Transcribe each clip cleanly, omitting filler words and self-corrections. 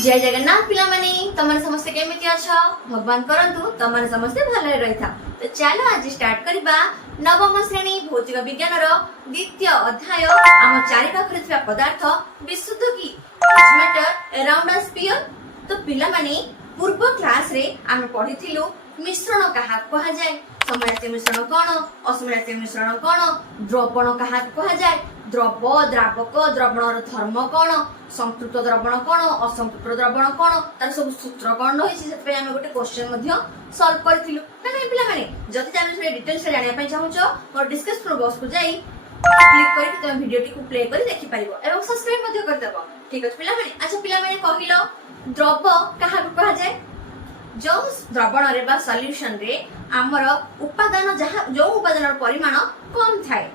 जय जगन्नाथ पिला माने तमरे समस्त केमिति अछ भगवान करंतु तमरे समस्त भले रहिथा। तो चलो आज स्टार्ट करबा नवम श्रेणी भौतिक विज्ञान रो द्वितीय अध्याय आम चारि पाखरे थिबा पदार्थ विशुद्ध की is matter around a sphere. तो पिला माने पूर्व क्लास रे आम पढिथिलु मिश्रण कहा कहा जाय, समयाचे मिश्रण कोन, असमयाचे मिश्रण कोन, द्रवण कहा कहा जाय, द्रव द्रावक द्रवणर धर्म कोन, संतृप्त द्रवण कोन, असंतृप्त द्रवण कोन, तार सब सूत्र कोन रहिछि। सेपे हम गोटे क्वेश्चन मध्ये सॉल्व करथिलु ना नै पिला माने। जति जानि से डिटेल्स रे जानिया पय चाहूछो मोर डिस्कशन बॉक्स को जाई क्लिक करी तुम वीडियो टी को प्ले करी देखि परिबो एवं सब्सक्राइब मध्ये कर देबो। ठीक अछि पिला माने। अच्छा पिला माने कहिलो द्रव कहा कहा जाय, जो द्रवण रे बा सॉल्यूशन रे हमर उपादान जहा जो उपादानर परिमाण कम थाए,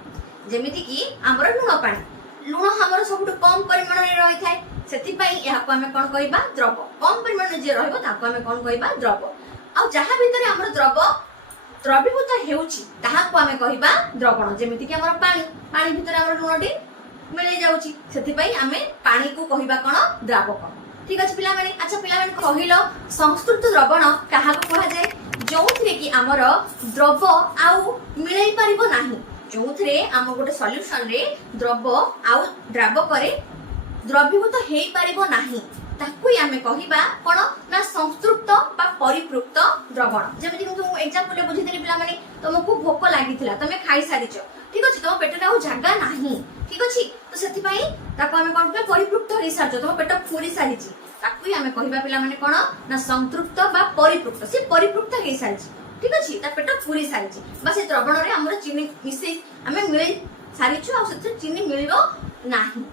जेमिति कि हमर लूण पानी, लूण हमर सबटु कम परिमाण रे रहि थाए, सेति पई या को हमें कोन कहिबा द्रव। कम परिमाण रे जे रहइबो ताको हमें कोन कहिबा द्रव। आ जहा भीतर हमर द्रव द्रवीभूत हेउची ताहा को हमें कहिबा द्रवण, जेमिति कि हमर पानी, पानी भीतर हमर लूणटी मिलै जाउची, सेति पई हमें पानी को कहिबा कोन द्रावक। ठीक अछि पिला माने। अच्छा पिला माने कहिलो संस्तृत द्रवण काहा को कहा जाय, जोथरे कि हमर द्रव आउ मिलै परिबो नाही, जोथरे हम गोटे सॉल्यूशन रे द्रव आउ द्रावक रे द्रवीभूत हेई परिबो नाही, ताकुई हमें कहिबा कोन ना संस्तृत बा परिपृक्त द्रवण। जेमिति कि तुम एग्जांपल बुझि देली पिला माने, तुमको भोक लागिथिला, तमे खाइ सारिचो, ठीक अछि, तुम पेटरे आउ जागा नाही, ठीक अछि, तो सेति पई ताको हमें कोन परिपृक्त हेई सारचो, तुम पेट फुली सारिची, ताकुई हमें कहिबा पिला माने कोन ना संतृप्त बा परिपृक्त, से परिपृक्त हेई सारिची, ठीक अछि, ता पेट फुली सारिची, बा से द्रवण रे हमर चीनी मिसै हमें मिलै सारिचो, आ से चीनी मिलिबो नाही।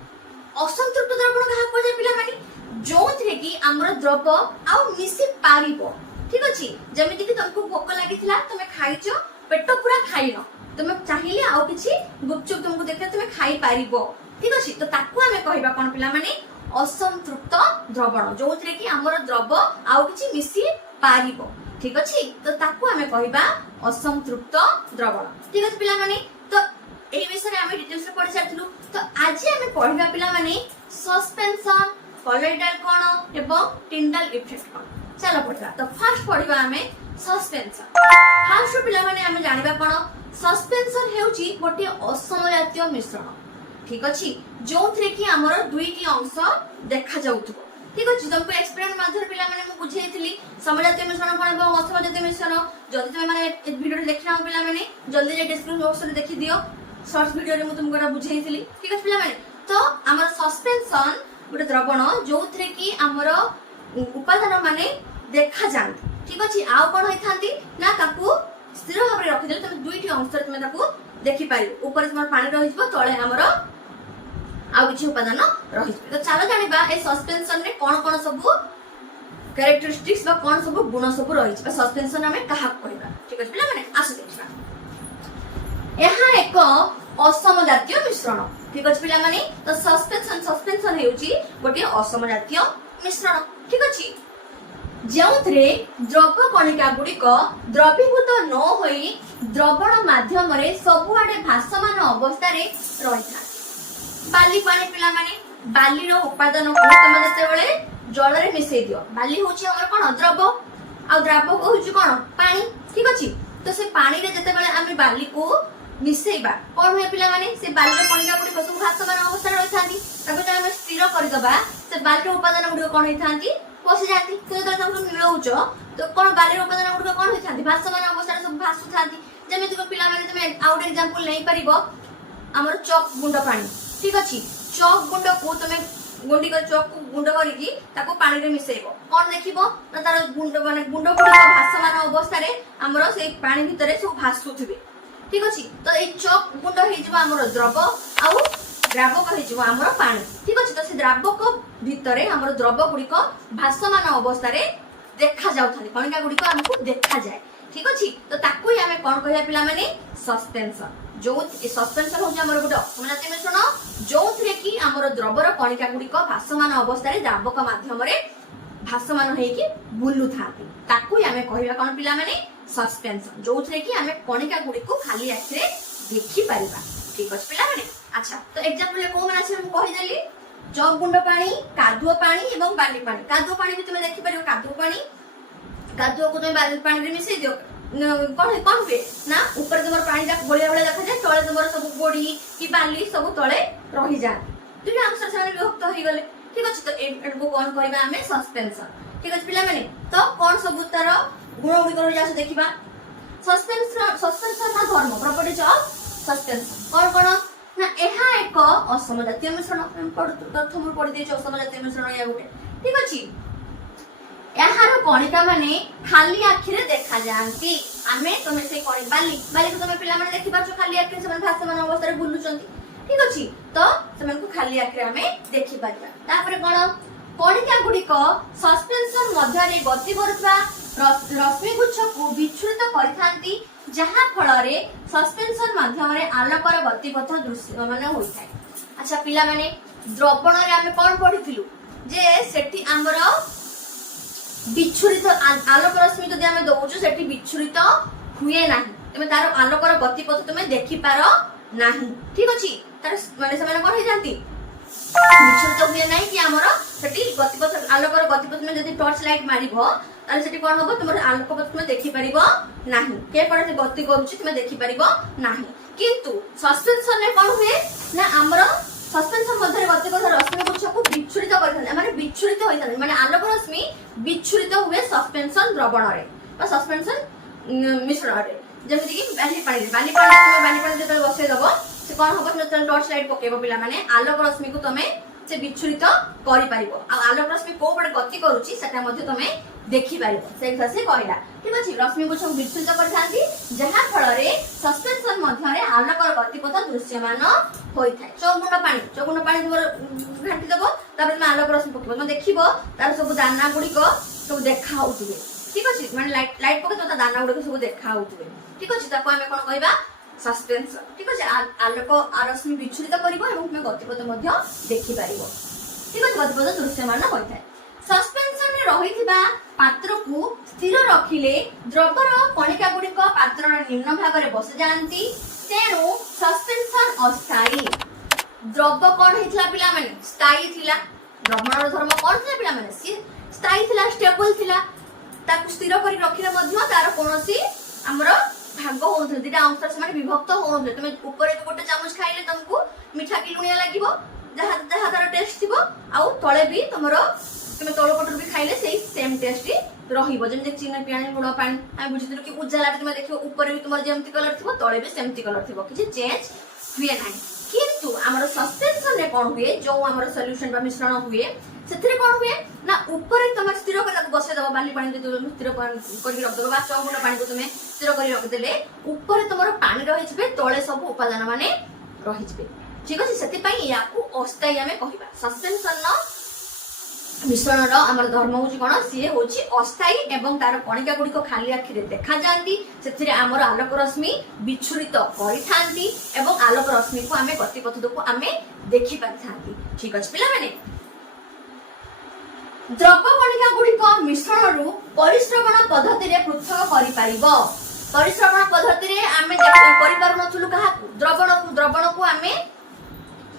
असंतृप्त द्रवण कहा को जाय पिला माने, जोथरे कि हमर द्रव आउ मिसि पारिबो, ठीक अछि, जेमिति कि तुमको भोक लागिथिला, तुमे खाइचो, पेट पूरा खाइनो, तुमे चाहिले आउ किछि गुपचुप तुमको देखले तुमे खाइ पारिबो, ठीक अछि, तो ताको हमें कहिबा कोन पिला माने असंतृप्त द्रवण, जोथरे कि हमर द्रव आउ किछि मिसि पारिबो, ठीक अछि, तो ताको हमें कहिबा असंतृप्त द्रवण। ठीक अछि पिला माने। तो एही विषय हमें डिटेल्स रे पढि सारथिलु। तो आज हमें पढिबा पिला माने सस्पेंशन, कॉलॉइडल कोण एवं टिंडल इफेक्ट कोण। चलो पढिबा। तो फर्स्ट पढिबा हमें सस्पेंशन। फर्स्ट पिला माने हमें जानिबा कोण सस्पेंशन हेउची गोटे असमजातीय मिश्रण, ठीक अछि, जोथरे कि हमर दुईटी अंश देखा जाउथबो, ठीक अछि। तुमको एक्सपेरिमेंट माध्यम पिला माने मु बुझेइथिली समजातीय मिश्रण कोन एवं असमजातीय मिश्रण। जदि तुमे माने ए वीडियो रे देखिना पिला माने जल्दी जे डिस्क्रिप्शन बॉक्स रे देखि दियो, शॉर्ट वीडियो रे मु तुमको एटा बुझेइथिली, ठीक अछि पिला माने। तो हमर सस्पेंशन गोटे द्रवण जोथरे कि हमर उपादान माने देखा जांती, ठीक अछि, आ कोन होइथांती ना ताकू स्थिर भाव रे रखि देले तुमे दुईटी अंश तुमे ताकू देखि पारिबो, ऊपर तुमर पानी रहिबो, तळे हमर आउ किछि उपादान रहिबो। तो चलो जानिबा ए सस्पेंशन रे कोन सब कैरेक्टरिस्टिक्स बा कोन सब गुण सब रहिछि, बा सस्पेंशन हमें कहा कहबा, ठीक अछि पिला माने। आसु देखिबा एहा एक असमजातीय मिश्रण, ठीक अछि पिला माने। तो सस्पेंशन हेउची गोटे असमजातीय मिश्रण, ठीक अछि, जोथरे द्रव कणिका गुड़िक द्रवीभूत न होई द्रवण माध्यम रे सबुआडे भासमान अवस्था रे रहिथा। बाली पानी पिला माने बाली रो उपादान को तमे जते बेले जल रे मिसै दियो, बाली होची हमर कोन द्रव, आ द्रावक होची कोन पानी, ठीक अछि। तो से पानी रे जते बेले आमे बाली को मिसैबा कोन होय पिला माने से बाली रो कणिका गुडी को सब भासमान अवस्था रे रहिथांती, ताको जे आमे स्थिर करि दबा से बाली रो उपादान गुडी कोन होइथांती बसि जाती। तो जते तुम मिलौचो तो कोन बाली रो उपादान गुडी कोन होइथांती भासमान अवस्था रे सब भासुथांती। जेमिति को पिला माने तुमे आउट एग्जांपल नै परिबो हमर चॉक गुंड पानी, ठीक अछि, चॉक गुंड को तुमे गुंडी कर चॉक को गुंड करिकी ताको पानी रे मिसैबो, कोन देखिबो ना तार गुंड माने गुंड गुडी भासमान अवस्था रे हमरो से पानी भितरे सब भासुथिबे, ठीक अछि। तो ए चॉक गुंड हे जिवो हमरो द्रव आउ द्रावक हे जिवो हमरो पानी, ठीक अछि। तो से द्रावक भितरे हमरो द्रव गुडी को भासमान अवस्था रे देखा जाउथाली, कणिका गुडी को हमकु देखा जाय, ठीक अछि। तो ताकुई हमें कोन कहया पिला माने सस्पेंशन, जो सस्पेंशन होजे हमर गोटे असमजातीय मिश्रण जोथरे कि हमर द्रवर कणिका गुडी को भासमान अवस्था रे द्रावक माध्यम रे भासमान हेकी बुलु थाती, ताकुई हमें कहया कोन पिला माने सस्पेंशन, जोथरे कि हमें कणिका गुडी को खाली आखिरे देखि परिबा, ठीक अछि पिला माने। अच्छा तो एग्जांपल को माने से हम कहि देली चक गुंड पानी, कादुओ पानी एवं बाली पानी। कादुओ पानी भी तुम देखि परियो, कादुओ को तुम बाली पानी रे मिसई दियो, कौन हुए ना ऊपर तुम पानी गोलिया गोलिया देखा जाए, तले तुम सब गोड़ी कि बाली सब तले रही जाए, दुईटा आंसर से विभक्त हो गले। ठीक अच्छे, तो एको कौन कहबा हमें सस्पेंशन। ठीक अच्छे पिला माने, तो कौन सब तार गुण गुड़ी रही जाए देखिबा। सस्पेंशन ना धर्म प्रॉपर्टीज ऑफ सस्पेंशन कौन कौन ना एहा एक असमजातीय मिश्रण, प्रथम पढ़ी देछ असमजातीय मिश्रण या गुटे। ठीक अछि, एहार कणिका माने खाली आखि रे देखा जांती। आमे तमे से कणी बाली को तमे पिला माने देखि पाछो खाली आखि से भासमान अवस्था रे बुलुचंती। ठीक अछि, तो सेमान को खाली आखि रे आमे देखि पारिबा। तापरे कोन कणिका गुडी को सस्पेंशन मध्य रे गति करथबा रश्मि गुच्छ को विच्छुरित करिथांती, जहा फल रे सस्पेंशन माध्यम रे आलोकर गतिपथ दृश्य माने होइथाय। अच्छा पिला माने द्रवण रे आमे कोन पढिथिलु जे सेठी हमर विच्छुरित आलोक रश्मि जदि आमे दउछु सेठी विच्छुरित हुए नाही, तमे तार आलोकर गतिपथ तमे देखि पारो नाही। ठीक अछि, तार माने से माने कोन हे जानती विच्छुरित हुए नाही कि हमर सेठी गतिपथ आलोकर गतिपथ में जदि टॉर्च लाइट मारिबो ताले सेठी कोन होबो, तुमर आलोक पथ में देखि परिबो नाही, के पडे से गति करूछि तुमे देखि परिबो नाही। किंतु सस्पेंशन ने कोन हुए ना हमर सस्पेंशन मध्य गति कर रश्मि गुच्छ को विच्छुरित करथान, माने विच्छुरित होइथान, माने आलोक रश्मि विच्छुरित हुए सस्पेंशन द्रवण रे बा सस्पेंशन मिश्रण रे। जेमिति कि बाली पानी जतले बसै दबो से कोन होबो, तुम टॉर्च लाइट पकेबो पिला माने आलोक रश्मि को तमे से विच्छुरित करि परिबो, आ आलोक रश्मि को पडे गति करूछि सेटा मध्ये तमे देखि परिबो। से से कहला। ठीक अछि, रश्मि गुच्छ को विच्छुरित करथांती, जहा फल रे सस्पेंशन मध्य रे आलोकर गतिपथ दृश्यमान होइथाय। चौगुंड पानी तुम घाटी दबो, तापर तुम आलोक रश्मि पकेबो, तुम देखिबो तार सब दाना गुडी को सब देखा होउतबे। ठीक अछि, माने लाइट पके तो दाना गुडी को सब देखा होउतबे। ठीक अछि, ताको हमें कोन कहबा सस्पेंशन। ठीक अछि, आलोक रश्मि विच्छुरित करिवो एवं तुम गतिपथ मध्ये देखि परिबो। ठीक अछि, गतिपथ दृश्यमान होइथाय। सस्पेंशन रे रहिथिबा पात्र को स्थिर रखिले द्रवर कणिका गुडी को पात्र निम्न भाग रे बस जांती, तेणु सस्पेंशन अस्थायी। द्रव कोन हितला पिला माने स्थायी थिला, द्रवणर धर्म कोन थिला पिला माने सी स्थायी थिला, स्टेबल थिला, ताकु स्थिर करी रखिले मध्य तार कोनोसी हमर भाग होउथले, दिटा अंश से माने विभक्त होउथले। तुमे ऊपर एक गोटे चामच खाइले तुमको मीठा कि लुणिया लागिवो, जहा तार टेस्ट थिबो, आ तळे भी तुमरो तुमे तळ पटर भी खाइले सेही सेम टेस्ट रहिबो। जेम जे चीनी पानी लुण पानी हम बुझितलु कि उजाला तुमे देखियो ऊपर भी तुमर जेमति कलर थिबो तळे भी सेमति कलर थिबो, कि चेंज हुए नाही। किंतु हमर सस्पेंशन रे कोन हुए, जो हमर सॉल्यूशन बा मिश्रण हुए सेथरे कोन हुए ना ऊपर तुम स्थिर कर बसे दबो, बाली पानी दे स्थिर कर रख दबो, बा चौगुंड पानी को तुमे स्थिर कर रख देले ऊपर तुमर पानी रहि जिबे, तळे सब उपादान माने रहि जिबे। ठीक अछि, सेति पई याकू अस्थायी हमें कहिबा। सस्पेंशन न मिश्रण रो हमर धर्म होची कोन, सिए होची अस्थायी एवं तार कणिका गुडी को खाली आखि रे देखा जांती, सेथिरे हमर आलोक रश्मि विच्छुरित करिथांती एवं आलोक रश्मि को हमें गतिपथ को हमें देखि पाथांती। ठीक अछि पिला माने, द्रव कणिका गुडी को मिश्रण रु परिश्रवण पद्धति रे पृथक करि परिबो। परिश्रवण पद्धति रे हमें करि पारु नथुलु काहा द्रवण को हमें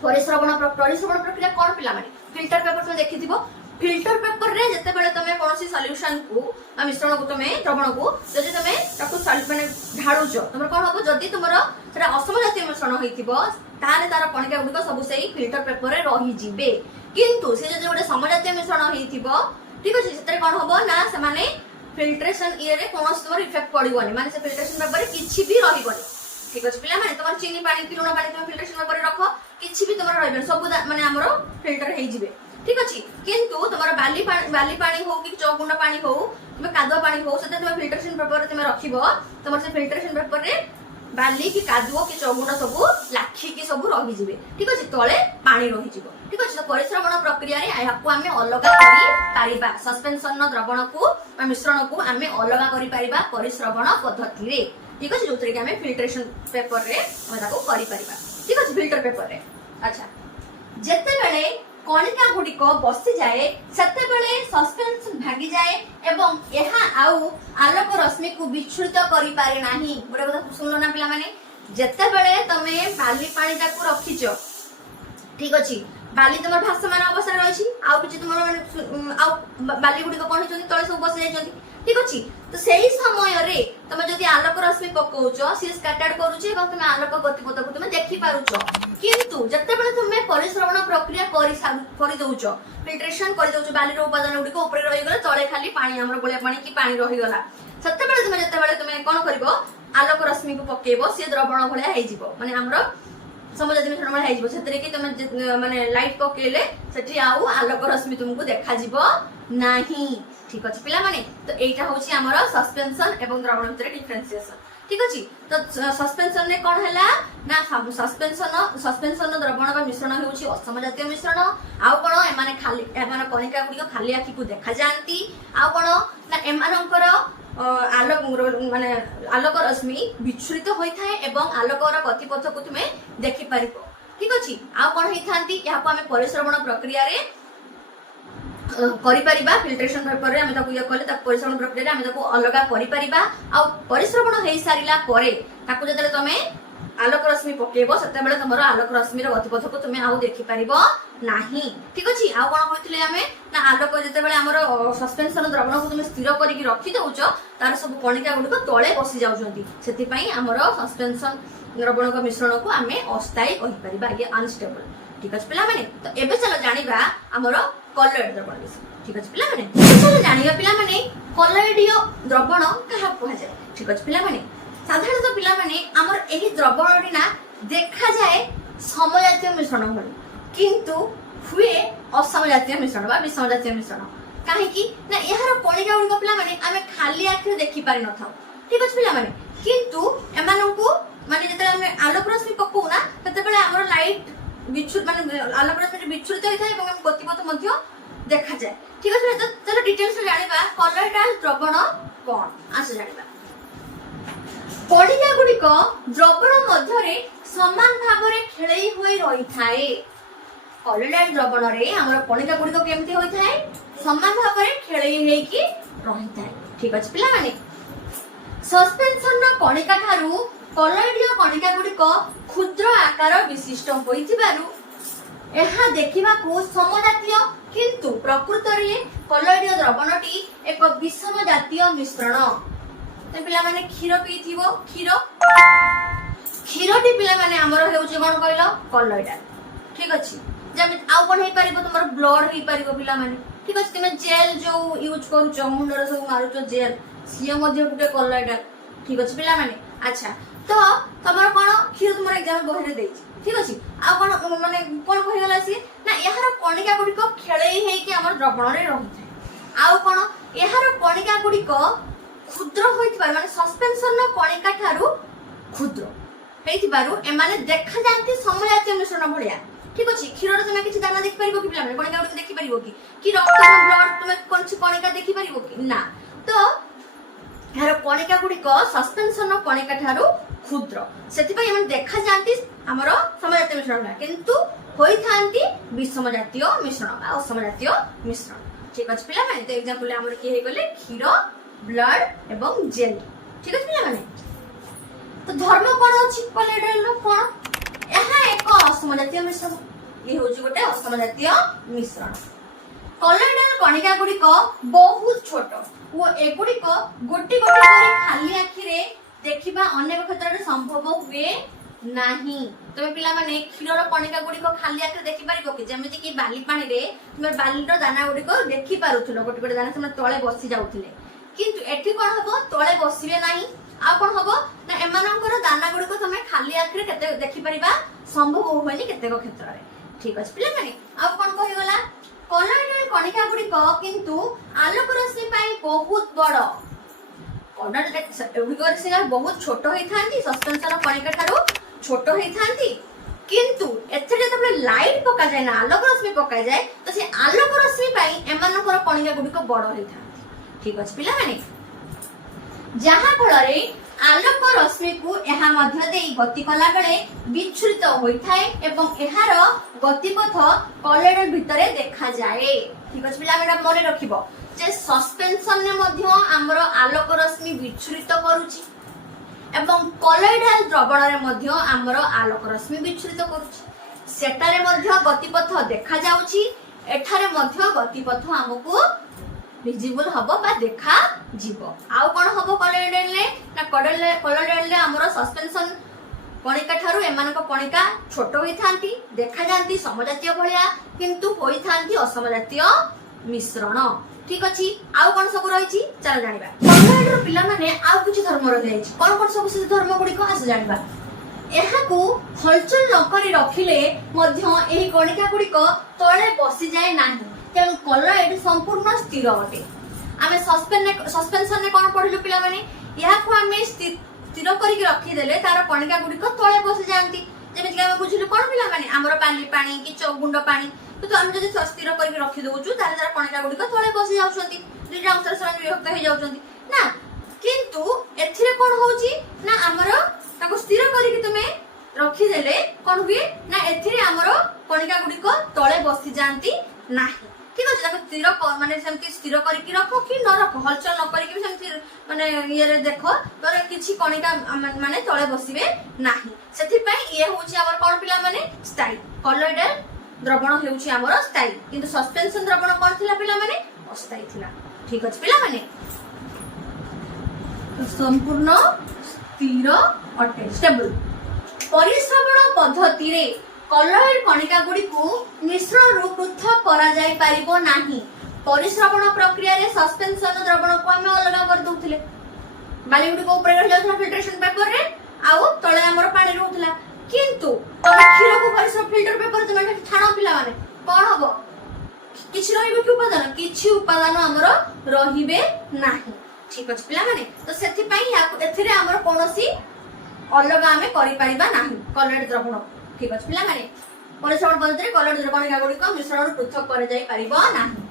परिश्रवण प्रक्रिया कोन पिला माने फिल्टर पेपर में देखिथिबो। फिल्टर पेपर रे जते बेले तमे कोनोसी सॉल्यूशन को आ मिश्रण को तमे द्रवण को जदि तमे ताको माने ढाळुजो, तमर कोन होबो, जदि तमरो सेटा असमजातीय मिश्रण होइथिबो ताले तार कणिका गुडी को सब सेही फिल्टर पेपर रे रहि जिबे। किंतु से जदि गोटे समजातीय मिश्रण होइथिबो, ठीक अछि, सेतरे कोन होबो ना से माने फिल्ट्रेशन इयर रे कोनोसी तमर इफेक्ट पडिबोनी, माने से फिल्ट्रेशन पेपर रे किछि भी रहिबोनी। ठीक अछि पिला माने, तमर चीनी पानी कि लुण पानी तमे फिल्ट्रेशन पेपर रे रखो, किछि भी तमर रहबे सब माने हमरो फिल्टर हेइ जिबे। ठीक अछि, किंतु तमर बाली पानी हो कि चौगुंड पानी हो कि कादुआ पानी हो, सेते तमे फिल्ट्रेशन पेपर रे तमे रखिबो, तमर से फिल्ट्रेशन पेपर रे बाली कि कादुआ कि चौगुंड सब लाखी कि सब रहि जिबे। ठीक अछि, तळे पानी रहि जिवो। ठीक अछि, तो परिश्रवण प्रक्रिया रे याकू हमें अलग करि पारिबा, सस्पेंशन न द्रवण को बा मिश्रण को हमें अलग करि पारिबा परिश्रवण पद्धति रे। ठीक अछि, जोतरे कि हमें फिल्ट्रेशन पेपर रे हम ताको करि पारिबा। ठीक अछि, फिल्टर पेपर रे। अच्छा, जते बेले कणिका गुडी को बसी जाए सेते बेले सस्पेंशन भागी जाए एवं एहा आउ आलोक रश्मि को विच्छुरित करि पारे नाही। गोटे कथा सुनलो ना पिला माने, जते बेले तमे बाली पानी ताको रखिचो, ठीक अछि, बाली तुम भाषमान अवस्था रही आउ कि तुम माने बाली गुड़ी कौन होती तले सब बस जाइछंती ठीक अछि तो सही समय रे तुम जदि आलोक रश्मि पकाउछ सी स्कैटर्ड करूछ एवं तुम आलोक गतिपथ को तुम देखि पारुछ किंतु जते बेले तुम परिश्रवण प्रक्रिया करि दउछ फिल्ट्रेशन करि दउछ बाली रो उपादान गुडी को ऊपर रहि गले तळे खाली पानी हमर गोलिया पानी की पानी रहि गला सते बेले तुम जते बेले तुम कोन करबो आलोक रश्मि को पकेबो सी द्रवण भलिया हेइ जिवो माने हमरो समझ मिश्रण भलिया हेइ जिवो सेतरे कि तुम माने लाइट पकेले सेठी आउ आलोक रश्मि तुमको देखा जिवो नाही ठीक अछि पिला माने तो एटा होछि हमर सस्पेंशन एवं द्रवण भितर डिफरेंशिएशन ठीक अछि तो सस्पेंशन ने कोन हैला ना सस्पेंशन द्रवण बा मिश्रण होछि असमजातीय मिश्रण आउ कोन एमाने खाली एमाने कणिका गुडी खाली आखि को देखा जानती आउ कोन ना एमानकर आलोक माने आलोक रश्मि विच्छुरित होई थाए एवं आलोकर गतिपथ को तुमे देखि पारिबो ठीक अछि आउ कोन होई थांती या को हमें परिश्रवण प्रक्रिया रे करि परिबा फिल्ट्रेशन पेपर रे हम ताको या कले ताको परिश्रवण प्रक्रिया रे हम ताको अलगा करि परिबा आ परिश्रवण हेइ सारिला परे ताको जतले तमे आलोक रश्मि पकेबो सते बेले तमरो आलोक रश्मि रो गतिपथ को तुमे आउ देखि परिबो नाही ठीक अछि आ कोन होइतले हमें ना आलोक जते बेले हमरो सस्पेंशन द्रवण को तुमे स्थिर करि कि रखि दउचो तार सब कणिका गुडी को तळे बसि जाउछंती सेति पई हमरो सस्पेंशन द्रवण को मिश्रण को हमें अस्थायी कहि परिबा ये अनस्टेबल ठीक अछि पिला माने तो एबे चलो जानिबा हमरो कॉलॉइड द्रवण ठीक अछि पिला माने चलो जानिबा पिला माने कॉलॉइडीय द्रवण कहा कहै जाय ठीक अछि पिला माने साधारणतः पिला माने हमर एही द्रवणटी ना देखा जाए समजातीय मिश्रण भଳି किंतु हुए असमजातीय मिश्रण बा विषमजातीय मिश्रण काहे कि ना एहार कणिका गुडी पिला माने हमें खाली आखि देखि पारि न थाउ ठीक अछि पिला माने किंतु एमानंकु माने जते हमें आलोक रश्मि पकौ ना तते बेले हमर लाइट विच्छुरित माने आलोक रश्मि विच्छुरित होई थाए एवं गतिपथ मध्य देखा जाए ठीक अछि तो चलो डिटेल्स रे जानिबा कॉलॉइडल द्रवण कोन आसे जानिबा कणिका गुडी को द्रवण मध्य रे समान भाव रे खेळई होई रही थाए कॉलॉइडल द्रवण रे हमर कणिका गुडी को केमती होई थाए समान भाव रे खेळई हेई कि रही थाए ठीक अछि पिला माने सस्पेंशन रो कणिका थारु कॉलॉइडीय कणिका गुडी को क्षुद्र आकार विशिष्ट होइथिबारु एहा देखिबा को समजातीय किंतु प्रकृत रे कॉलॉइडीय द्रवणटी एक विषम जातीय मिश्रण ते पिला माने क्षीर पीथिबो क्षीरटी पिला माने हमर हेउचे कोन कहलो कॉलॉइडल ठीक अछि जमे आउ कोन हे परिबो तमर ब्लड हे परिबो पिला माने ठीक अछि तमे जेल जो यूज करू मुंडर सब मारुचो जेल सिए मध्ये गुटे कॉलॉइडल ठीक अछि पिला माने अच्छा तो तमर कोन क्षीर तुमर एग्जाम बहरे देछि ठीक अछि आ कोन माने कोन कहि गला सी ना एहार कणिका गुडी को खेळई हे कि हमर द्रवण रे रहि थाए आउ कोन एहार कणिका गुडी को क्षुद्र होइथिबार माने सस्पेंशन नो कणिका थारु क्षुद्र हेइथिबारु ए माने देखा जानती समजातीय मिश्रण भलिया ठीक अछि क्षीर रे तुमे किछि दाना देखि परिबो कि पिला माने कणिका गुडी देखि परिबो कि रक्त ब्लड तुमे कोनछि कणिका देखि परिबो कि ना तो एहार कणिका गुडी को सस्पेंशन नो कणिका थारु क्षुद्र सेति पई हम देखा जानती हमरो समजातीय मिश्रण किंतु होई थांती विषम जातीय मिश्रण आ असमजातीय मिश्रण ठीक अछि पिला माने तो एग्जांपल हमर की हे गले क्षीर ब्लड एवं जेल ठीक अछि पिला माने तो धर्म कोन अछि कॉलॉइडल रो कोन एहा एक असमजातीय मिश्रण ये होछि गोटे असमजातीय मिश्रण कॉलॉइडल कणिका गुडी को बहुत छोट वो एगुडी को गोटी गोटी करे खाली आखि रे देखिबा अनेक क्षेत्र रे संभव हुए नाही तमे पिला माने क्षीर रो कणिका गुडी को खाली आखि रे देखि पारिबो कि जेमिति कि बाली पानी रे तुमे बाली रो दाना गुडी को देखि पारुथुलो गोटी गोटी दाना तुमे तळे बसि जाउथिले किंतु एठी कोन हबो तळे बसिबे नाही आ कोन हबो ना एमानंकर दाना गुडी को तुमे खाली आखि रे केते देखि परिबा संभव होइनी केतेक क्षेत्र रे ठीक अछि पिला माने आ कोन कहि गला कॉलॉइडल कणिका गुडी को किंतु आलोक रश्मि पई बहुत बड़ कॉलॉइडल से बहुत छोट होई थांती सस्पेंशन कणिका थारु छोट होई थांती किंतु एथरे जब लाइट पका जाय ना आलोक रश्मि पका जाय तो से आलोक रश्मि पई एमानकर कणिका गुडी को बड़ होई थांती ठीक अछि पिला माने जहां फल रे आलोक रश्मि को एहा मध्य देई गति कला बेले विच्छुरित होई थाए एवं एहार गतिपथ कॉलॉइडल भितरे देखा जाए ठीक अछि पिला मेडा मने रखिबो जे सस्पेंशन ने मध्य हमर आलोक रश्मि विच्छुरित करूची एवं कॉलॉइडल द्रवण रे मध्य हमर आलोक रश्मि विच्छुरित करूची सेटारे मध्य गतिपथ देखा जाउची एठारे मध्य गतिपथ हमकु विजिबल हबो बा देखा जीवो। आउ कोन हबो कॉलोइडल ले ना कॉलोइडल ले हमरो सस्पेंशन कणिका ठारू एमानक कणिका छोट होई थांती देखा जानती समजातीय भलिया किंतु होई थांती असमजातीय मिश्रण। ठीक अछि आउ कोन सब रहिछि चल जानिबा। कॉलोइडर पिला माने आउ किछ धर्म रहि जाइछि कोन सब से धर्म गुडी को आस जानिबा। एहाकू हलचल न करी रखिले मध्य एही कणिका गुडी को तळे बसि जाय नाही तेणु कॉलोइड संपूर्ण स्थिर अटे। आमे सस्पेंशन ने कोन पढिलु पिला माने याकू आमे स्थिर करी रखी देले तार कणिका गुडी को तळे बसि जानती जेमिति आमे बुझिलु कोन पिला माने हमर पानी कि चौगुंड पानी तो आमे जदि स्थिर करी रखी दउचु तार तार कणिका गुडी को तळे बसि जाउछंती दुईटा अंतर समान विभक्त हे जाउछंती ना किंतु एथिरे कोन होउची ना हमर ताको स्थिर करी तुमे रखी देले कोन हुए ना एथिरे हमर कणिका गुडी को तळे बसि जानती नाही। ठीक अछि ताको स्थिर माने सेमति स्थिर करी कि रखो कि न रखो हलचल न करी कि सेमति माने ये रे देखो तोरे किछि कणिका माने तळे बसिबे नाही सेथि पई ये होउची हमर कोन पिला माने स्थायी कॉलोइडल द्रवण हेउची हमर स्थायी किंतु सस्पेंशन द्रवण कोन थिला पिला माने अस्थायी थिला। ठीक अछि पिला माने तो संपूर्ण स्थिर अटे स्टेबल। परिश्रवण पद्धति रे कॉलोइड कणिका गुडी को मिश्रण रूप पृथक करा जाय परिबो नाही। परिश्रवण प्रक्रिया रे सस्पेंशन द्रवण को हम अलग कर दउथिले बाली गुडी को ऊपर रह जाउथला फिल्ट्रेशन पेपर रे आउ तळे हमर पानी रहउथला किंतु तमे क्षीर को परिश्रम फिल्टर पेपर तमे छाणो पिला माने कोन हबो किछि रहिबे कि उपादान किछि उपादान हमर रहिबे नाही। ठीक अछि पिला माने तो सेथि पई याकू एथिरे हमर कोनोसी अलग आमे करि परिबा नाही कॉलोइड द्रवण। ठीक अछि पिला माने परिश्रवण पद्धति रे कॉलोइड द्रवण गुडी को मिश्रण पृथक कर जाय परिबो नाही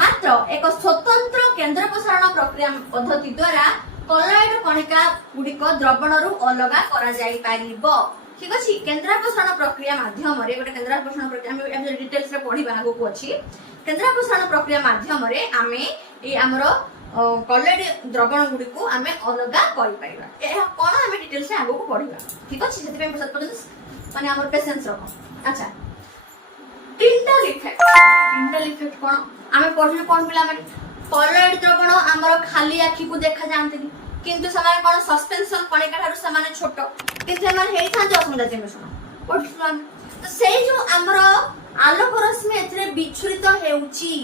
मात्र एक स्वतंत्र केंद्र प्रसारण प्रक्रिया पद्धति द्वारा कॉलोइड कणिका गुडी को द्रवण रु अलग करा जाय परिबो। ठीक अछि केंद्र प्रसारण प्रक्रिया माध्यम रे गोटे केंद्र प्रसारण प्रक्रिया हम डिटेल्स रे पढिबा आगो को अछि केंद्र प्रसारण प्रक्रिया माध्यम रे आमे ए हमरो कॉलोइड द्रवण गुडी को आमे अलग करि परिबा ए कोन आमे डिटेल्स रे आगो को पढिबा। ठीक अछि सेति पे प्रसाद पढिस माने हमर पेशेंस रखो। अच्छा टिंडल इफेक्ट कोन आमे पढिलु कोन पिला माने कॉलोइड द्रवण हमर खाली आखी को देखा जानते किंतु समाने कोन सस्पेंशन कणिका ठारू समाने छोट किंतु एमान हेइ थांते असमजातीय मिश्रण पढिलु आमे तो सेई जो हमर आलोक रश्मि एथरे विच्छुरित हेउची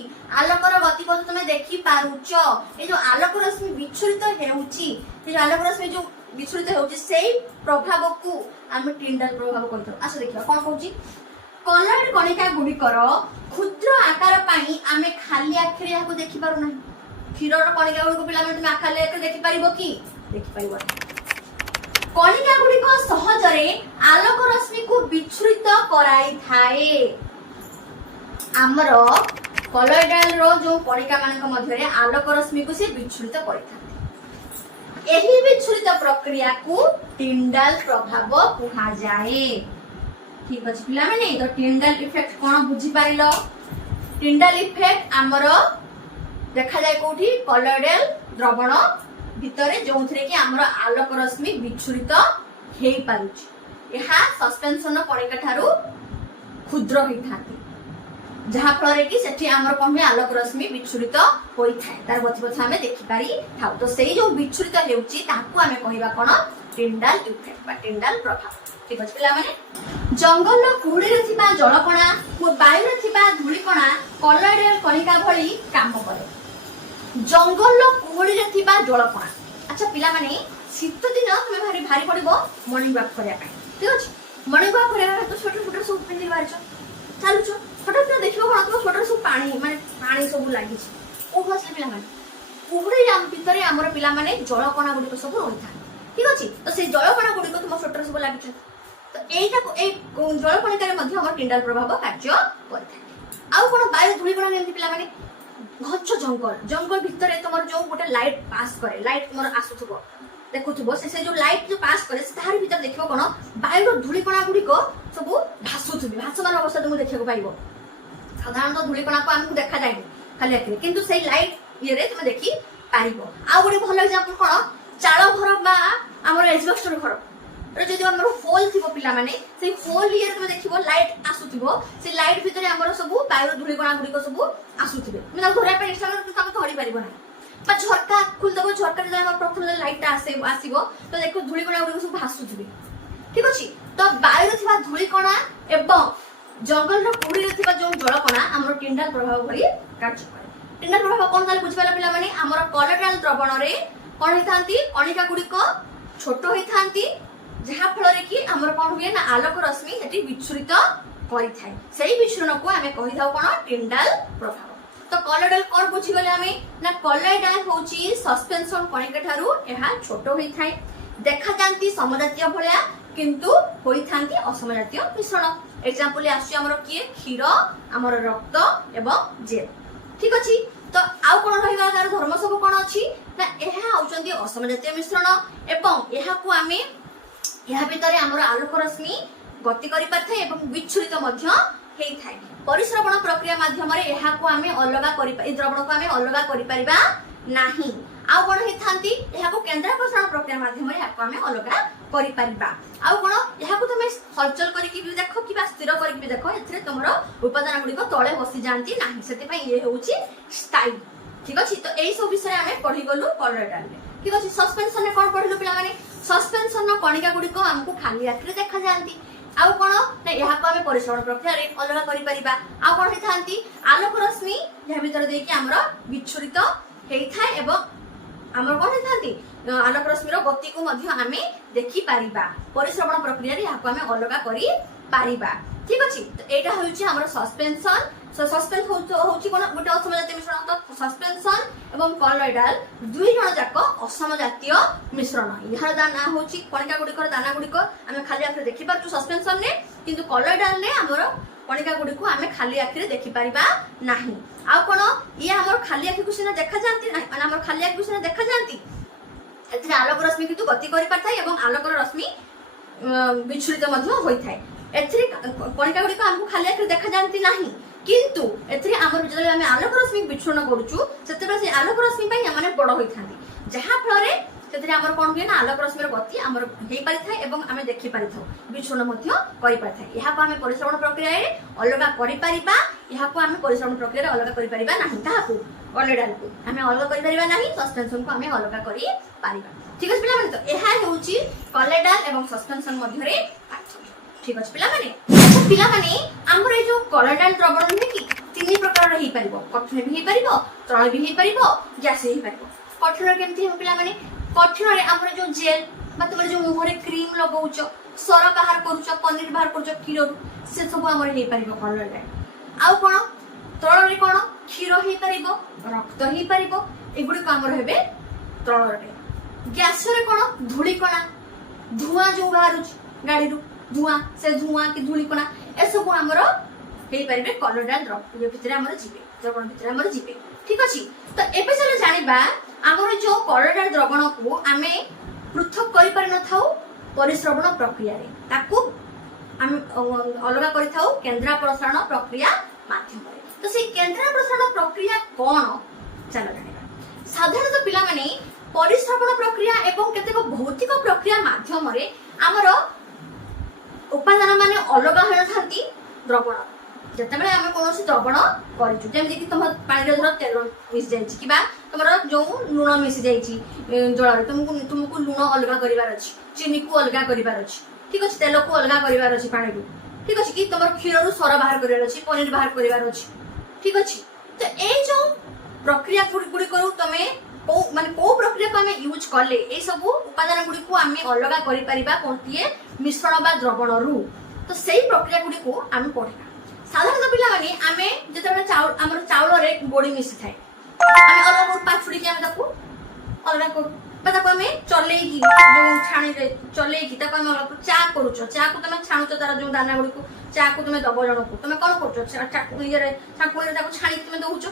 आलोकर गतिपथ तुमे देखि पारुच ए जो आलोक रश्मि विच्छुरित हेउची ए जो आलोक रश्मि जो विच्छुरित हेउची सेई प्रभाव को हम टिंडल प्रभाव कहतो। आस देखिया कोन कहूची कॉलोइड कणिका गुडी कर क्षुद्र आकार पाई आमे खाली आखिरे याको देखि पारु नाही क्षीरर कणिका गुडी को पिला माने तुमे आखाले एक देखि पारिबो कि देखि पारिबो कणिका गुडी को सहज रे आलोक रश्मि को विच्छुरित कराई थाए हमरो कॉलोइडल रो जो कणिका मानक मध्य रे आलोक रश्मि को से विच्छुरित करिथा एही विच्छुरित प्रक्रिया को टिंडल प्रभाव कहा जाए। ठीक अछि पिला माने तो टिंडल इफेक्ट कोन बुझी पारिलो टिंडल इफेक्ट हमरो देखा जाय कोठी कॉलोइडल द्रवण भितरे जोंथरे कि हमरो आलोक रश्मि विच्छुरित हेई पारुछि एहा सस्पेंशन कणिका ठारू क्षुद्र होई थाती जहा फଳରେ कि सेठी हमर कोमे आलोक रश्मि विच्छुरित होई थाए तार गतिपथ हमें देखि पारि थाउ तो सेई जो विच्छुरित हेउची ताकू हमें कहिबा कोन टिंडल इफेक्ट बा टिंडल प्रभाव। ठीक अछि पिला माने जंगल कुहुडी रे थिबा जलकणा ओ वायु रे थिबा धूलिकणा कॉलोइडल कणिका भଳି काम करे जंगल कुहुडी रे थिबा जलकणा। अच्छा पिला माने शीत दिन तुमे भारी भारी पड़िबो मॉर्निंग वॉक करिया पय। ठीक अछि मॉर्निंग वॉक करिया तो छोट छोट सब पिंदी बारछ चालुछ छोटा छोटा देखिबो कोन तो छोटा सब पानी माने पानी सब लागि छै ओ हसले पिला माने कुहुडी राम भितरे हमर पिला माने जलकणा गुडी सब रहि था। ठीक अछि तो से जलकणा गुडी को तुम छोटा सब लागि छै तो एटा को ए जलकणिका रे मध्ये हमर टिंडल प्रभाव कार्य करथाय। आउ कोन वायु धूलिकणा नेमति पिला माने घच्च जंगल भितरे तुमर जो गोटे लाइट पास करे लाइट तुमर आसुथबो देखुथबो से जो लाइट जो पास करे से तार भीतर देखिबो कोन वायु धूलिकणा गुडी को सब भासुथबे भासमान अवस्था तुम देखिबो पाइबो साधारणतः धूलिकणा को हमकु देखा जाय खाली आखिरे किंतु सेई लाइट ये रे तुम देखि पारिबो। आ गोटे भलो एग्जांपल कोन चाळ घर बा हमर एस्बेस्टर घर जदि हमर होल थिबो पिला माने से होल इयर तुम देखिबो लाइट आसुथिबो से लाइट भितरे हमर सब वायु धूलिकणा गुडी को सब आसुथिबे मतलब घोरा पे इस्टा तुम धरि परिबो ना बा झरका खुल दबो झरका रे हमर प्रथम लाइट आसीबो तो देखो धूलिकणा गुडी सब भासुथिबे ठीक अछि तो वायु थिबा धूलिकणा एवं जंगल रो कुडी रे थिबा जो जलकणा हमर टिंडाल प्रभाव भरी कार्य करे टिंडाल प्रभाव कोन ताले बुझिपाला पिला माने हमर कोलेट्रल द्रवण रे कोन हितांती कणिका गुडी को छोट होइथांती जहा फल रे कि हमर कोन हुए ना आलोक रश्मि सेठी विच्छुरित करि थाए सेही विच्छुरण को हमें कहि दाउ कोन टिंडाल प्रभाव तो कॉलॉइडल कोन बुझी गले हमें ना कॉलॉइडल होची सस्पेंशन कणिका थारु एहा छोट होई थाए देखा जानती समजातीय भलिया किंतु होई थांती असमजातीय मिश्रण एग्जांपल आसी हमर किए क्षीर हमर रक्त एवं जेल ठीक अछि तो आउ कोन रहिगा तार धर्म सब कोन अछि ना एहा आउचंती असमजातीय मिश्रण एवं एहा को हमें एहा भितरे हमर आलोक रश्मि गति करि पाथे एवं विच्छुरित मध्य हेई थाए परिश्रवण प्रक्रिया माध्यम रे एहा को हमें अलगा करि ए द्रवण को हमें अलगा करि परिबा नाही आउ कोन हे थांती एहा को केंद्राकर्षण प्रक्रिया माध्यम रे एहा को हमें अलगा करि परिबा आउ कोन एहा को तुमे हलचल करि कि देखो कि बा स्थिर करि कि देखो एथरे तमरो उपादान गुडी को तळे बसि जानती नाही सेते पई ये होउची स्थायी ठीक अछि तो एई सब विषय हमें पढि गलु कॉलॉइडल रे ठीक अछि सस्पेंशन ने कोन पढिलु पिला माने सस्पेंशन न कणिका गुडी को हमको खाली आखिरे देखा जानती आउ कोन ना एहा को हमें परिश्रवण प्रक्रिया रे अलगा करि परिबा आउ कोन हे थांती आलोक रश्मि या भीतर देकी हमरो विच्छुरित हेई थाए एवं हमर कोन हे थांती आलोक रश्मि रो गति को मध्य हमें देखि पारिबा परिश्रवण प्रक्रिया रे याको हमें अलगा करि पारिबा ठीक अछि तो एटा होउची हमर सस्पेंशन सस्पेंस होउची कोन गोटे असमजातीय मिश्रण तो सस्पेंशन एवं कॉलॉइडल दुई जण जाक असमजातीय मिश्रण इहार दाना होउची कणिका गुडी कर दाना गुडी को हमें खाली आखिरे देखि पारछु सस्पेंशन ने किंतु कॉलॉइडल ने हमर कणिका गुडी को हमें खाली आखिरे देखि पारिबा नाही आ कोन ये हमर खाली आखि को सिना देखा जानती नाही माने हमर खाली आखि को सिना देखा जानती एथरे आलोक रश्मि किंतु गति करि पारथाय एवं आलोक रश्मि विच्छुरित मध्य होई थाय एथरे कणिका गुडी को हमको खाली आखिरे देखा जानती नाही किंतु एथरे हमर जले हम आलोक रश्मि विच्छुरण करूछु सेतेबे से आलोक रश्मि पई हमने बड़ होई थांती जहा फल रे सेतरे हमर कोन के ना आलोक रश्मि रो गति हमर हेई पारि थाय एवं हमें देखि पारि थाउ विच्छुरण मध्य करि पारि थाय एहा को हमें परिश्रवण प्रक्रिया रे अलगा करि पारिबा एहा को हमें परिश्रवण प्रक्रिया रे अलगा करि पारिबा नाही ताहाकू कॉलॉइडल को हमें अलगा करि पारिबा नाही सस्पेंशन को हमें अलगा करि पारिबा ठीक अछि पिला माने तो एहा हेउची कॉलॉइडल एवं सस्पेंशन मध्य रे ठीक अछि पिला माने अच्छा पिला माने हमर ए जो कॉलॉइडल द्रवण है कि तीन प्रकार रही परिबो कठिन भी हेई परिबो तरल भी हेई परिबो गैस हेई परिबो कठिन केमथि हम पिला माने कठिन रे हमर जो जेल बा तुमर जो मुंह रे क्रीम लगाउचो सर बाहर करूचो पनीर बाहर करूचो क्षीर से सब हमर हेई परिबो कॉलॉइडल आउ कोन तरल रे कोन क्षीर हेई परिबो रक्त हेई परिबो एगुडी को हमर हेबे तरल रे गैस रे कोन धूलिकणा धुआं जो बाहरुच गाड़ी रु धुआं से धुआं की धूलिकणा ए सब हमर हेई परिबे कॉलॉइडल द्रव ये भितरे हमर जीवे द्रवण भितरे हमर जीवे ठीक अछि तो एबे चलो जानिबा हमर जो कॉलॉइडल द्रवण को हमें पृथक करि पारि न थाउ परिश्रवण प्रक्रिया रे ताकू हम अलगा करि थाउ केंद्रापसारण प्रक्रिया माध्यम रे तो से केंद्रापसारण प्रक्रिया कोन चलो जानिबा साधारणतः पिला माने परिश्रवण प्रक्रिया एवं केतेक भौतिक प्रक्रिया माध्यम रे हमर उपादान माने अलगा होय थांती द्रवण जतबेले हमें कोनोसी द्रवण करिछु जेमि कि तुम पानी रे धर तेल मिस जायछि किबा तुमरो जो लूण मिस जायछि जळ तुमको लूण अलगा करिवार अछि चीनी को अलगा करिवार अछि ठीक अछि तेल को अलगा करिवार अछि पानी रु ठीक अछि कि तुमर क्षीर रु सर बाहर करिवार अछि पनीर बाहर करिवार अछि ठीक अछि तो ए जो प्रक्रिया गुडी करू तमे माने को प्रक्रिया को हमें यूज करले ए सब उपादान गुडी को हमें अलगा करि परिबा कोनतिए मिश्रण बा द्रवण रु तो सेही प्रक्रिया गुडी को हमें पढिबा साधारणतः पिला माने हमें जेतबे चाउल हमर चाउल रे गोडी मिसी थाए हमें अलग अलग पाछुडी के हमें ताकू अलग को बता को हमें चले की जो छाणी रे चले की ताको हमें अलग चा करूचो चा को तमे छाणुचो तार जो दाना गुडी को चा को तमे दबो जण को तमे कोन करचो चा ये रे छाकुणी रे ताको छाणी तमे दउचो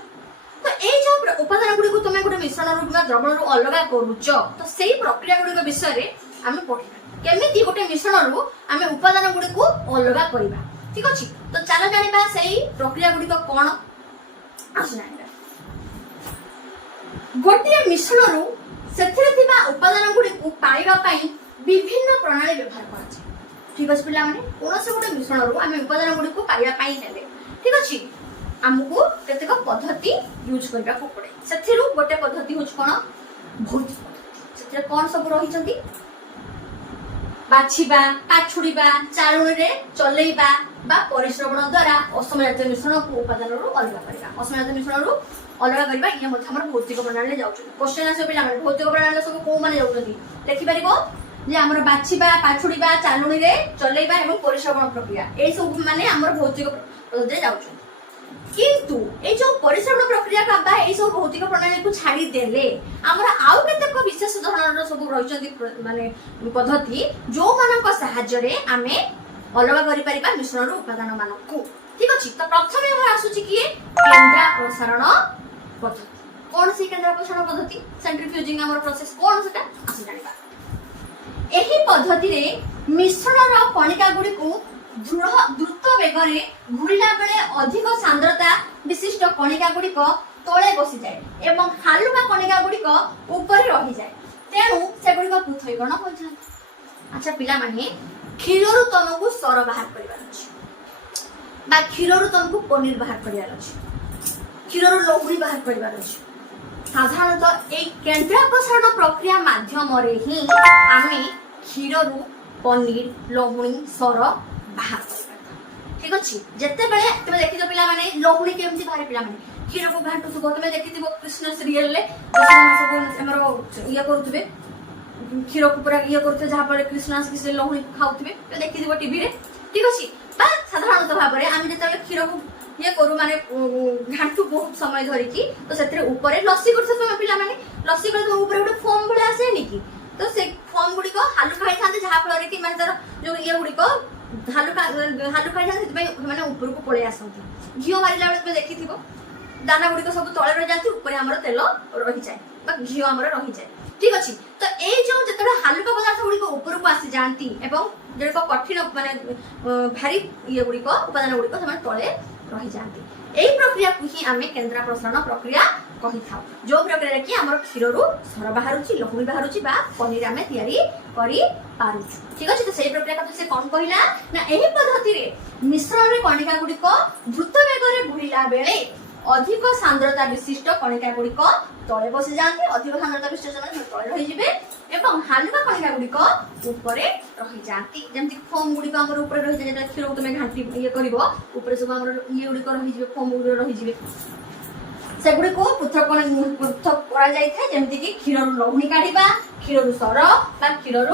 तो ए जो उपादान गुडी को तमे गुडी मिश्रण रु बा द्रवण रु अलगा करूचो तो सेही प्रक्रिया गुडी के विषय रे हमें पढिबा केमिति गोटे मिश्रण रु हमें उपादान गुडी को अलगा करिबा ठीक अछि तो चलो जानिबा सेही प्रक्रिया गुडी को कोन आसनाइबा गोटे मिश्रण रु सेथिरे थिबा उपादान गुडी को पाइबा पई विभिन्न प्रणाली व्यवहार कराए ठीक अच्छे पे कौन से गोटे मिश्रण रू आम उपादान गुड़ी को पाइबा हेले ठीक अच्छे आमको केतेक पद्धति यूज करने को पड़े से गोटे पद्धति हूँ कौन भौतिक पद्धति से कौन सब रही बाछिबा पाछुड़ीबा चालुणी रे चलेइबा बा परिश्रवण द्वारा असमजात मिश्रण को उपादान अलग करवा असमजात मिश्रण अलग करवा ये हमर भौतिक प्रणाली जाउछ क्वेश्चन आसे पिला माने भौतिक प्रणाली सब को माने जाउछथि देखि परिबो जे हमर बाछिबा पाछुड़ीबा चालुणी रे चलेइबा एवं परिश्रवण प्रक्रिया ए सब माने हमर भौतिक पद्धति जाउछ किंतु ए जो परिश्रवण प्रक्रिया का बा ए सब भौतिक प्रणाली को छाड़ी देले हमरा आउ केतेक विशेष धरणर सब रहिचंती माने पद्धति जो मानक सहाय्य रे आमे अलग करि परिबा मिश्रण उपादान मानक को ठीक अछि तो प्रथमे हम आसुची कि केंद्र प्रसारण पद्धति कौन सी केंद्र प्रसारण पद्धति सेंट्रीफ्यूजिंग हमर प्रोसेस कौन सेटा आसी जानिबा एही पद्धति रे मिश्रणर कणिका गुडी को द्रुत बेगरे घुरिला बेले अधिक सांद्रता विशिष्ट कणिका गुडी को तळे बसी जाए एवं हालुका कणिका गुडी को ऊपर रही जाए तेणु से गुडी को पृथक्करण हो जाए अच्छा पिला माने क्षीररु तमको सर बाहर करबार अछि बा क्षीररु तमको पनीर बाहर करबार अछि क्षीररु लहुरी बाहर करबार अछि साधारणतः ए केंद्र प्रसारण प्रक्रिया माध्यम रे ही आमे क्षीररु पनीर लहुरी सर बाहर करबा ठीक अछि जत्ते बेले तमे देखि पिला माने लहुरी केमति बाहर पिला माने क्षीर को घाटु सुबो तमे देखिथिबो कृष्ण सीरियल ले सब हमरो या करूथबे क्षीर को पूरा ये करते जहाँ पर कृष्ण से लहुणी को खाऊे तो देखी टीवी रे ठीक अच्छे साधारणतः भाव में आम जो क्षीर को ये करू माने घाटू बहुत समय धरिकी तो से ऊपर लस्सी कर पिला माने लस्सी कर ऊपर गोटे फोम भाई आसेनि कि तो से फोम गुड़ी हालुका खाई था जहाँ फल कि तार जो ये गुड़ी हालुका खाई था मैंने ऊपर को पलि आसती घी मारिला बेले देखी दाना गुड़ी सब तले रही जाती ऊपर आम तेल रही जाए घी आम रही जाए ठीक अच्छे तो ये जो जो हालुका पदार्थ गुड़ी ऊपर को आसी जाती एवं जो कठिन माने भारी ये गुड़ी उपादान गुड़ी तले रही जाती यही प्रक्रिया को ही आम केंद्र प्रसारण प्रक्रिया कही था जो प्रक्रिया कि आम क्षीर सर बाहर लहुणी बाहर पनीर आम या ठीक अच्छे तो सही प्रक्रिया कथा से कौन कहला ना यही पद्धति मिश्रण में कणिका गुड़िक द्रुत बेगर बुड़िला बेले अधिक सांद्रता विशिष्ट कणिका गुड़िक तले बसी जाती अधिक सांद्रता विशिष्ट तले रही जिवे एवं हालुका कणिका गुड़िक ऊपर रही जाती जमती फोम गुड़िक आमर ऊपर रही जाए क्षीर को तुम घाटी ये करिवो ऊपर सब आमर ये गुड़िक रही जिवे फोम गुड़िक रही जिवे से गुड़ी को पृथक करा जाय था जेमति कि क्षीर लहुणी काढिबा क्षीर सर बा क्षीर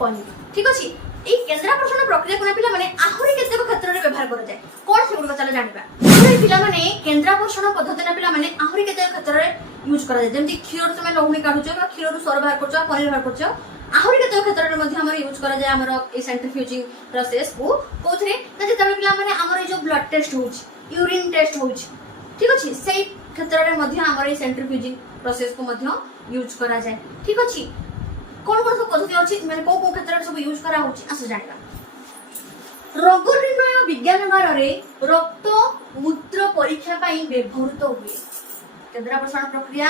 पनीर ठीक अछि ए केंद्र प्रसारण प्रक्रिया कोना पिला माने आहुरी केतेक क्षेत्र रे व्यवहार करा जाय कोन से गुड़ी चला जानिबा आहुरी पिला माने केंद्र प्रसारण पद्धति ना पिला माने आहुरी केतेक क्षेत्र रे यूज करा जाय जेमति क्षीर तुम लहुणी काढुचो बा क्षीर सर बाहर करचो पनीर बाहर करचो आहुरी केतेक क्षेत्र रे मध्ये हमर यूज करा जाय हमर ए सेंट्रीफ्यूजिंग प्रोसेस को कोथरे ना जेते पिला माने हमर ए जो ब्लड टेस्ट होउछ यूरिन टेस्ट होउछ ठीक अछि सेही क्षेत्र रे मध्ये हमर ए सेंट्रीफ्यूजिंग प्रोसेस को मध्ये यूज करा जाय ठीक अछि कौन कौन सब पद्धति अछि माने को क्षेत्र सब यूज करा होछि आस जानिबा रोग निर्णय विज्ञानगार रे रक्त मूत्र परीक्षा पई व्यवहृत हुए केंद्र प्रसारण प्रक्रिया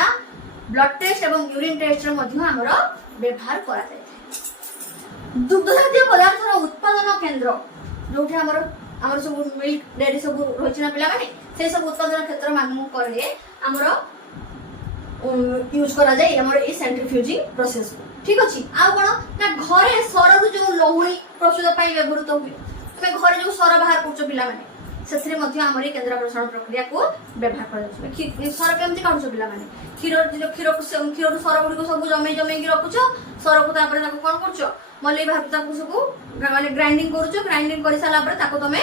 ब्लड टेस्ट एवं यूरिन टेस्ट रे मध्ये हमर व्यवहार करा जाय दुग्ध जातीय पदार्थर उत्पादन केंद्र जोठी हमर सब मिल्क डेयरी सब रहिछि ना पिला माने से सब उत्पादन क्षेत्र मानू करे हमर यूज करा जाय हमर ए सेंट्रीफ्यूजिंग प्रोसेस ठीक अछि आ कोन ना घरे सररु जो लहुणी प्रस्तुत पई व्यवहृत हुए तमे घरे जो सर बाहर करछो पिला माने सेथरे मध्ये हमर केंद्र प्रसारण प्रक्रिया को व्यवहार करा जाय सर केमति काढछो पिला माने क्षीर सर गुडी को सब जमे की रखुछो सर को तापर ताको कोन करछो मले बाहर ताको सब माने ग्राइंडिंग करछो ग्राइंडिंग करि साला पर ताको तमे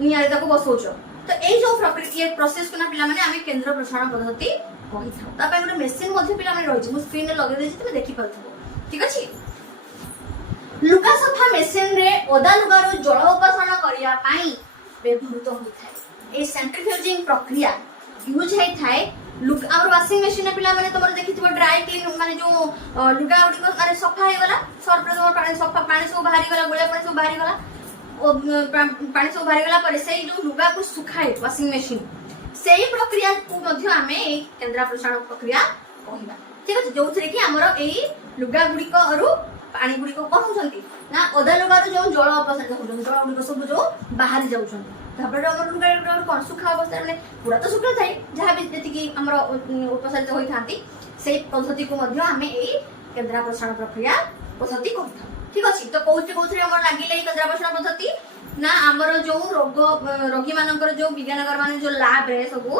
नियारे ताको बसौछो तो ए जो प्रक्रिया प्रोसेस को ना पिला माने आमे केंद्र प्रसारण पद्धति कहि था ता पे गोटे मशीन मध्ये पिला माने रहिछ मु स्क्रीन रे लगे देछि तमे देखि परथबो ठीक अछि लुगा सफा मशीन रे ओदा लुगारो जल उपसारण करिया पई व्यवहृत होई थाए ए सेंट्रीफ्यूजिंग प्रक्रिया यूज है थाए लुगा और वाशिंग मशीन रे पिला माने तमर देखिथिबो ड्राई क्लीन माने जो लुगा गुडी को माने सफा हे गला सर्फ रे पानी सफा पानी सब बाहरी गला गोळा पानी सब बाहरी गला ओ पानी सब बाहरी गला पर सेही जो लुगा को सुखाए वाशिंग मशीन सेही प्रक्रिया को मध्ये आमे केंद्र प्रसारण प्रक्रिया कहिबा ठीक अछि जोथरे कि हमर एई लुगा गुडी को अरु ପାଣି ଗୁଡ଼ିକ କଣ ହଉଛନ୍ତି ନା ଓଦା ଲୁଗାରୁ ଯୋଉ ଜଳ ଅପସାରିତ ହଉଛନ୍ତି, ଜଳ ଗୁଡ଼ିକ ସବୁ ଯୋଉ ବାହାରି ଯାଉଛନ୍ତି, ତାପରେ ଆମର ଲୁଗା କଣ ଶୁଖା ଅବସ୍ଥାରେ ମାନେ ପୁରା ତ ଶୁଖା ଥାଏ, ଯାହା ବି ଯେତିକି ଆମର ଉପସାରିତ ହୋଇଥାନ୍ତି ସେଇ ପଦ୍ଧତିକୁ ମଧ୍ୟ ଆମେ ଏଇ କେନ୍ଦ୍ରାପସାରଣ ପ୍ରକ୍ରିୟା ପଦ୍ଧତି କରିଥାଉ। ଠିକ ଅଛି, ତ କୋଉଥିରେ ଆମର ଲାଗିଲା ଏଇ କେନ୍ଦ୍ରାପସାରଣ ପଦ୍ଧତି ନା ଆମର ଯୋଉ ରୋଗୀ ମାନଙ୍କର ଯୋଉ ବିଜ୍ଞାନଗର ମାନେ ଯୋଉ ଲ୍ୟାବ ରେ ସବୁ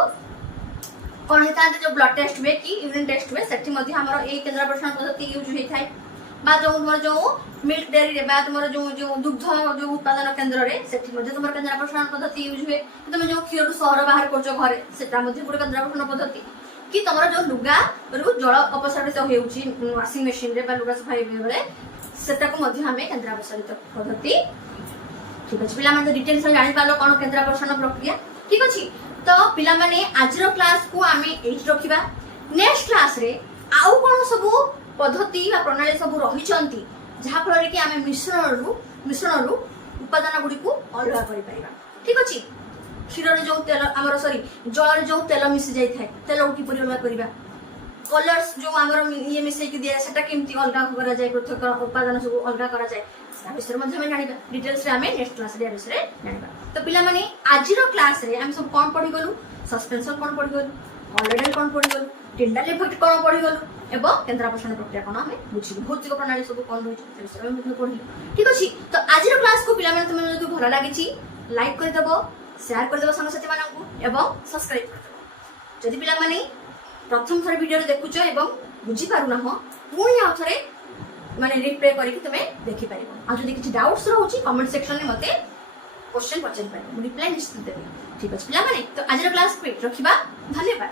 कौन होता है जो ब्लड टेस्ट हुए कि यूरिन टेस्ट हुए सेठी मध्य हमर ए केन्द्रापसारण पद्धति यूज होई थाए बा जो तुमर जो मिल्क डेयरी रे बा तुमर जो जो दुग्ध जो उत्पादन केंद्र रे सेठी मध्य तुमर केन्द्रापसारण पद्धति यूज हुए तुम जो क्षीर रु सहर बाहर करछो घरे सेटा मध्य गुड केन्द्रापसारण पद्धति कि तुमर जो लुगा रु जल अपसारित होउची वाशिंग मशीन रे बा लुगा सफाई बेले सेटा को मध्य हमें केन्द्रापसारित पद्धति। ठीक अछि, पिला माने डिटेल्स जानि पालो कोन केन्द्रापसारण प्रक्रिया। ठीक अछि, तो पिला माने आजरो क्लास को आमे एही रखिबा। नेक्स्ट क्लास रे आउ कोन सबु पद्धति बा प्रणाली सबु रही चंती जहा फल रे कि आमे मिश्रण रु उपादान गुडी को अलगा करि परिबा। ठीक अछि, क्षीर रे जो तेल हमर सॉरी जल रे जो तेल मिसि जाई थाए तेल उठी परि अलगा करिबा, कलर्स जो हमर ये मिसै कि दिया सेटा केमती अलगा करा जाय, पृथक उपादान सब अलगा करा जाय ता विषय मध्ये हम जानिबा। डिटेल्स रे हमें नेक्स्ट क्लास रे विषय जानिबा। तो पिला माने आजिरो क्लास रे हम सब कोन पढि गलु, सस्पेंशन कोन पढि गलु, कॉलोइडल कोन पढि गलु, टिंडल इफेक्ट कोन पढि गलु एवं केन्द्रापसारण प्रक्रिया कोन हमें बुझिबु, भौतिक प्रणाली सब कोन होई से विषय में पढि। ठीक अछि, तो आजिरो क्लास को पिला माने तुम जदि भल लागिछि लाइक कर देबो, शेयर कर देबो संग साथी मानकु एवं सब्सक्राइब कर देबो। जदि पिला माने प्रथम थर वीडियो देखुछो एवं बुझी पारु ना हो पुणी आउ थरे माने रिप्ले करके तुमे देखि पारिबो। आ जदि किछि डाउट्स रहउछि कमेंट सेक्शन में मते क्वेश्चन पचारि पारिबो, रिप्लाई निश्चित देबे। ठीक अछि पिला माने, तो आज क्लास पे रखिबा। धन्यवाद।